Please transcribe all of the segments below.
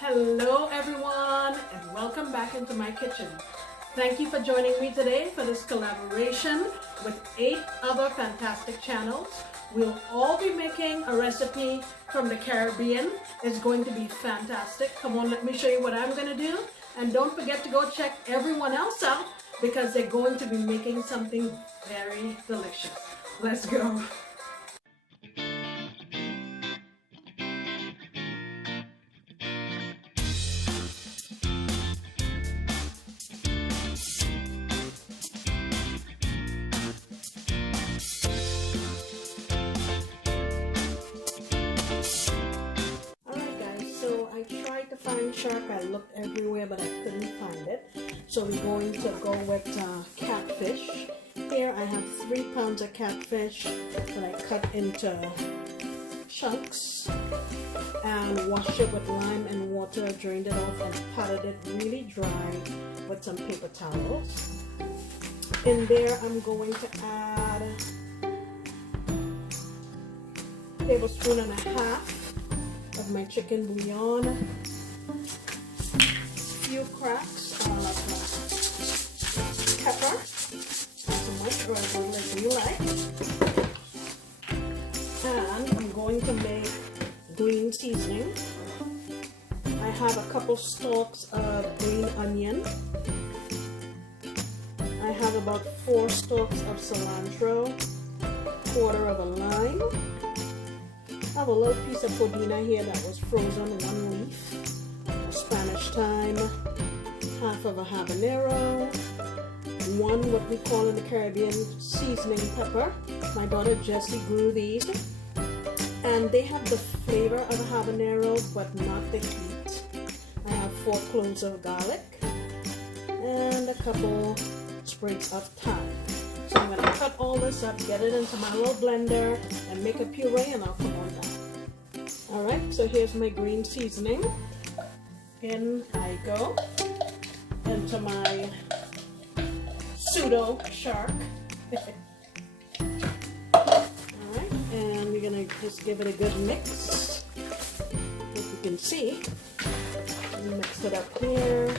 Hello everyone and welcome back into my kitchen. Thank you for joining me today for this collaboration with 8 other fantastic channels. We'll all be making a recipe from the Caribbean. It's going to be fantastic. Come on, let me show you what I'm going to do. And don't forget to go check everyone else out because they're going to be making something very delicious. Let's go. Find shark. I looked everywhere but I couldn't find it, so we're going to go with catfish. Here I have 3 pounds of catfish that I cut into chunks and washed it with lime and water, drained it off and patted it really dry with some paper towels. In there I'm going to add a tablespoon and a half of my chicken bouillon, few cracks of pepper, not so much or as little as you like, and I'm going to make green seasoning. I have a couple stalks of green onion. I have about 4 stalks of cilantro, quarter of a lime. I have a little piece of puਦੀna here that was frozen, 1 leaf. Spanish thyme, half of a habanero, 1 what we call in the Caribbean seasoning pepper. My daughter Jessie grew these and they have the flavor of a habanero but not the heat. I have 4 cloves of garlic and a couple sprigs of thyme. So I'm going to cut all this up, get it into my little blender and make a puree, and I'll come on back. Alright, so here's my green seasoning. In I go into my pseudo shark. Alright, and we're gonna just give it a good mix. As you can see, mix it up here,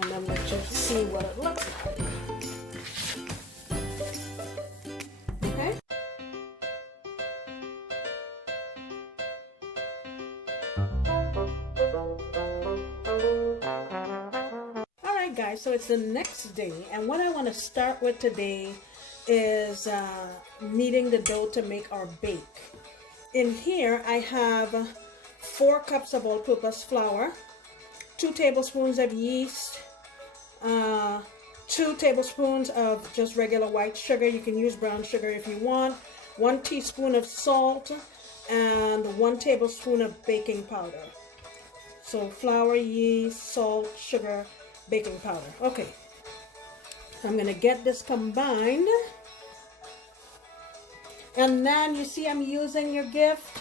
and then let's just see what it looks like. Okay. Guys, so it's the next day, and what I want to start with today is kneading the dough to make our bake. In here I have 4 cups of all-purpose flour, 2 tablespoons of yeast, 2 tablespoons of just regular white sugar. You can use brown sugar if you want, 1 teaspoon of salt, and 1 tablespoon of baking powder. So flour, yeast, salt, sugar, baking powder. Okay, I'm gonna get this combined, and Nan, you see I'm using your gift.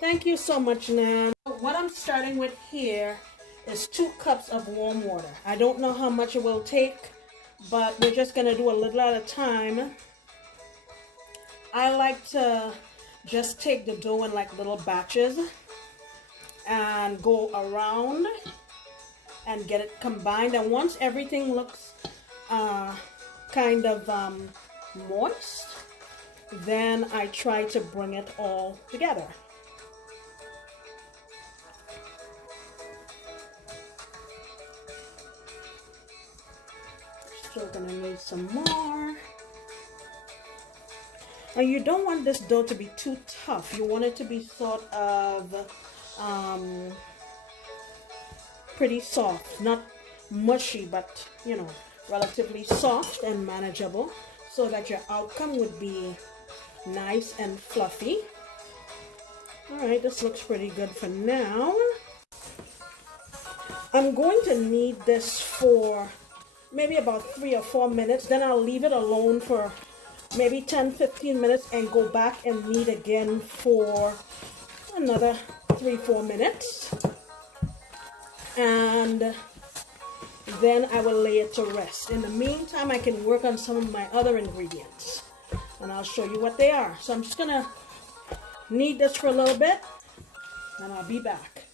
Thank you so much, Nan. What I'm starting with here is 2 cups of warm water. I don't know how much it will take, but we're just gonna do a little at a time. I like to just take the dough in like little batches and go around and get it combined, and once everything looks kind of moist, then I try to bring it all together. Still gonna need some more. And you don't want this dough to be too tough. You want it to be sort of pretty soft, not mushy, but you know, relatively soft and manageable, so that your outcome would be nice and fluffy. Alright, this looks pretty good for now. I'm going to knead this for maybe about 3 or 4 minutes, then I'll leave it alone for maybe 10-15 minutes and go back and knead again for another 3-4 minutes. And then I will lay it to rest. In the meantime, I can work on some of my other ingredients, and I'll show you what they are. So I'm just gonna knead this for a little bit, and I'll be back.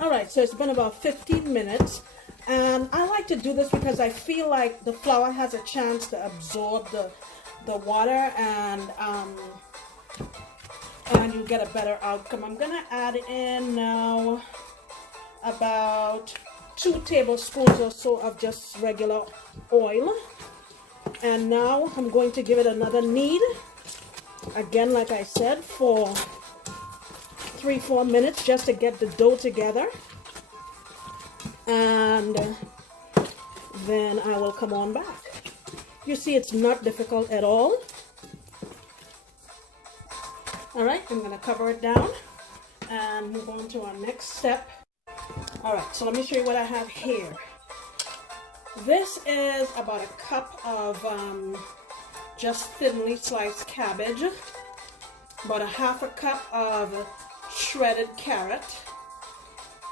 All right, so it's been about 15 minutes. And I like to do this because I feel like the flour has a chance to absorb the water, and you get a better outcome. I'm gonna add in now about 2 tablespoons or so of just regular oil. And now I'm going to give it another knead. Again, like I said, for 3-4 minutes just to get the dough together. And then I will come on back. You see, it's not difficult at all. All right, I'm going to cover it down and move on to our next step. All right, so let me show you what I have here. This is about a cup of just thinly sliced cabbage, about a 1/2 cup of shredded carrot.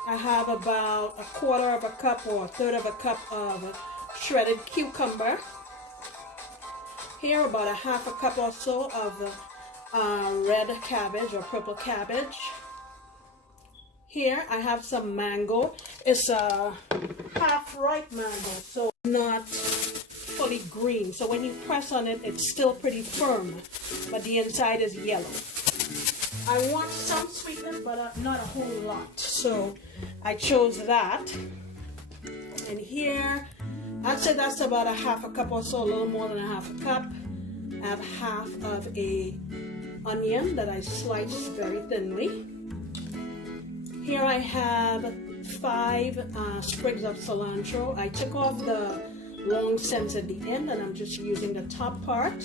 I have about 1/4 cup or 1/3 cup of shredded cucumber. Here, about a 1/2 cup or so of red cabbage or purple cabbage. Here I have some mango. It's a half-ripe mango, so not fully green. So when you press on it, it's still pretty firm, but the inside is yellow. I want some sweetness, but not a whole lot. So I chose that. And here, I'd say that's about a 1/2 cup or so, a little more than a 1/2 cup. I have 1/2 of a onion that I sliced very thinly. Here I have 5 sprigs of cilantro. I took off the long stems at the end, and I'm just using the top part.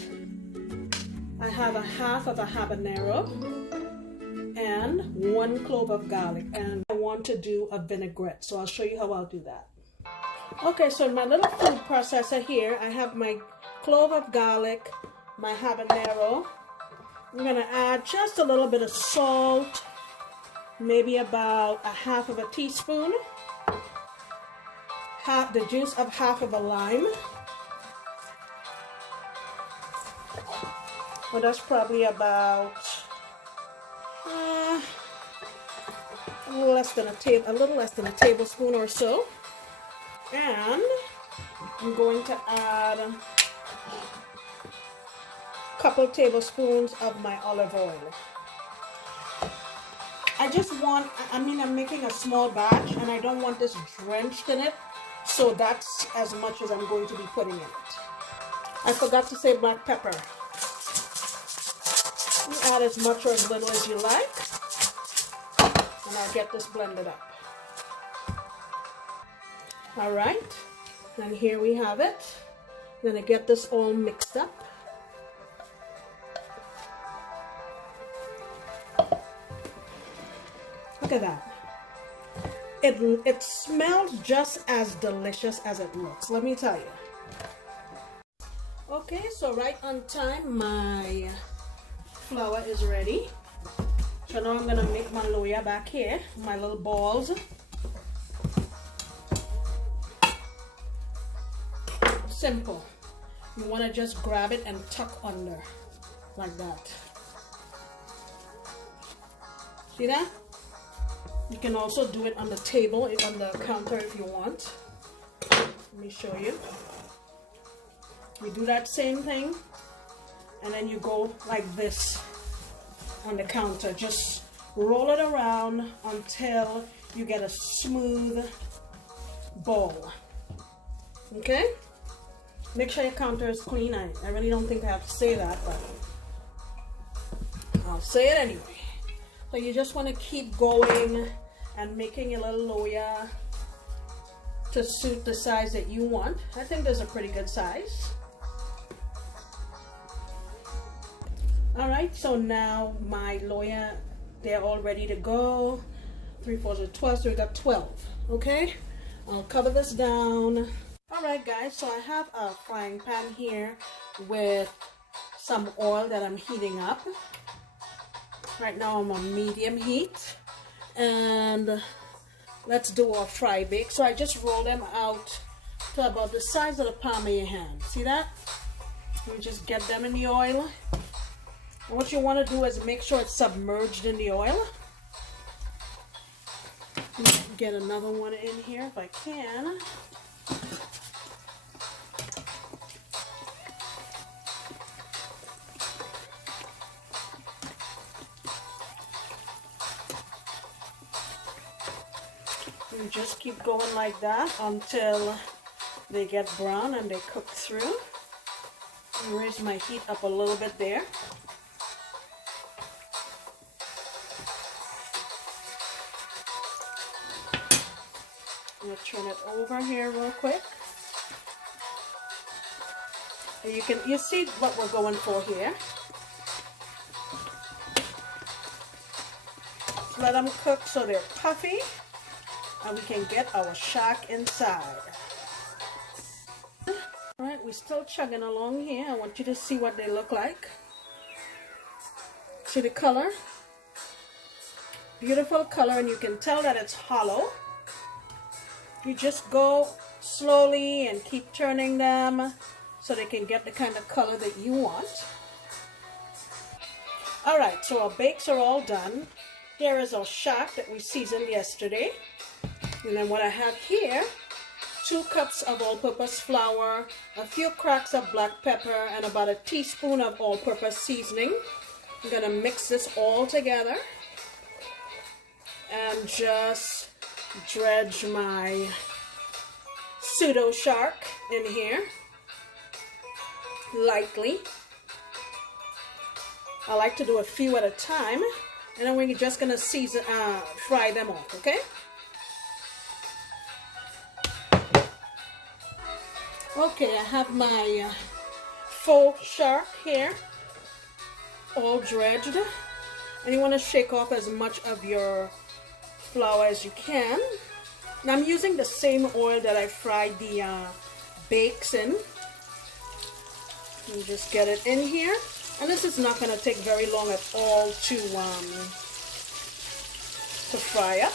I have a 1/2 of a habanero and 1 clove of garlic, and I want to do a vinaigrette, so I'll show you how I'll do that. Okay, so in my little food processor here, I have my clove of garlic, my habanero. I'm gonna add just a little bit of salt, maybe about a 1/2 of a teaspoon, the juice of 1/2 of a lime. Well, that's probably about a little less than a tablespoon or so. And I'm going to add a couple tablespoons of my olive oil. I'm making a small batch, and I don't want this drenched in it, so that's as much as I'm going to be putting in it. I forgot to say black pepper. You add as much or as little as you like, and I'll get this blended up. All right, and here we have it. I'm gonna get this all mixed up. Look at that. It smells just as delicious as it looks, let me tell you. Okay, so right on time, my flour is ready. So now I'm gonna make my loya back here, my little balls. Simple. You wanna just grab it and tuck under, like that. See that? You can also do it on the table, on the counter if you want. Let me show you. You do that same thing, and then you go like this on the counter. Just roll it around until you get a smooth ball. Okay? Make sure your counter is clean. I really don't think I have to say that, but I'll say it anyway. So you just want to keep going and making your little loya to suit the size that you want. I think there's a pretty good size. All right, so now my loya, they're all ready to go. 3/4 of 12, so we got 12. Okay, I'll cover this down. All right, guys, so I have a frying pan here with some oil that I'm heating up. Right now I'm on medium heat, and let's do our fry bake. So I just roll them out to about the size of the palm of your hand. See that? You just get them in the oil. And what you want to do is make sure it's submerged in the oil. Get another one in here if I can. You just keep going like that until they get brown and they cook through. Raise my heat up a little bit there. I'm going to turn it over here real quick. You see what we're going for here. Just let them cook so they're puffy and we can get our shark inside. Alright, we're still chugging along here. I want you to see what they look like. See the color? Beautiful color, and you can tell that it's hollow. You just go slowly and keep turning them so they can get the kind of color that you want. Alright, so our bakes are all done. Here is our shark that we seasoned yesterday. And then what I have here, 2 cups of all-purpose flour, a few cracks of black pepper, and about a teaspoon of all-purpose seasoning. I'm going to mix this all together and just dredge my pseudo shark in here lightly. I like to do a few at a time, and then we're just going to fry them off, okay? Okay, I have my faux shark here, all dredged, and you want to shake off as much of your flour as you can. Now I'm using the same oil that I fried the bakes in. You just get it in here, and this is not going to take very long at all to fry up.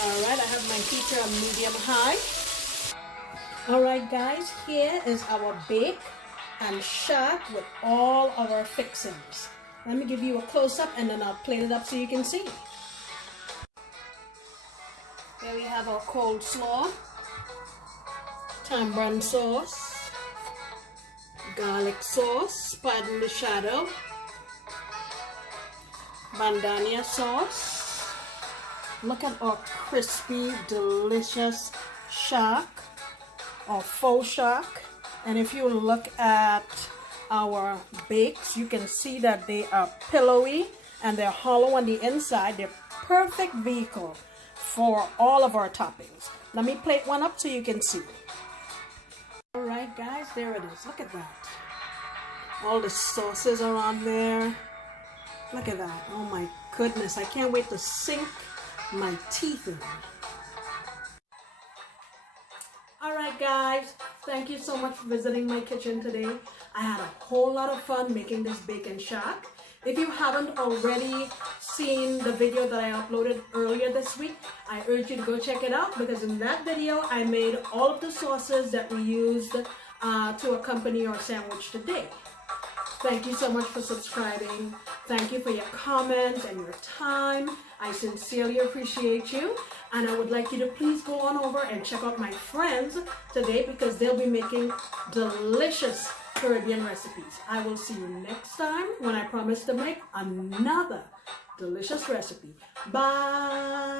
Alright, I have my heater on medium high. Alright guys, here is our bake and shark with all of our fixings. Let me give you a close-up and then I'll plate it up so you can see. Here we have our coleslaw, tamarind sauce, garlic sauce, pardon the shadow, bandania sauce. Look at our crispy, delicious shark, or faux shark. And if you look at our bakes, you can see that they are pillowy and they're hollow on the inside. They're perfect vehicle for all of our toppings. Let me plate one up so you can see. Alright guys, there it is. Look at that. All the sauces are on there. Look at that. Oh my goodness. I can't wait to sink my teeth in. Alright guys, thank you so much for visiting my kitchen today. I had a whole lot of fun making this bacon shark. If you haven't already seen the video that I uploaded earlier this week, I urge you to go check it out, because in that video I made all of the sauces that we used to accompany our sandwich today. Thank you so much for subscribing. Thank you for your comments and your time. I sincerely appreciate you. And I would like you to please go on over and check out my friends today, because they'll be making delicious Caribbean recipes. I will see you next time when I promise to make another delicious recipe. Bye.